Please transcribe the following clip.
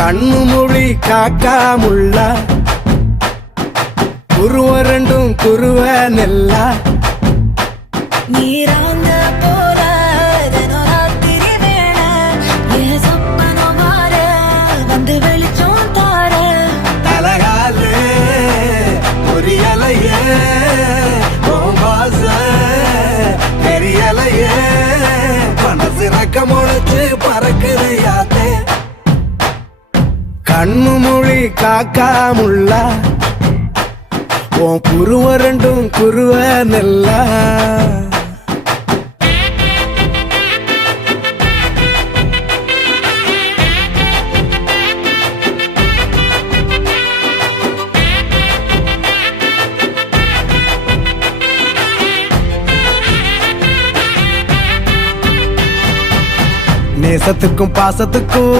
கண்ணு மொழி காக்காமுள்ள குருவ ரெண்டும் குருவ நெல்லா நீராங்க போல ராத்திரி வேண என் சொப்பனம் மாற வந்து வெளிச்சம் தார தலகாலே பொரியலையே வாச பெரியலையே மனசு ரக்க முளைச்சு பறக்குது யாத்தே கண்ணு மொழி காக்காமுள்ள உன் குருவ ரெண்டும் குருவ நெல்லா நேசத்துக்கும் பாசத்துக்கும்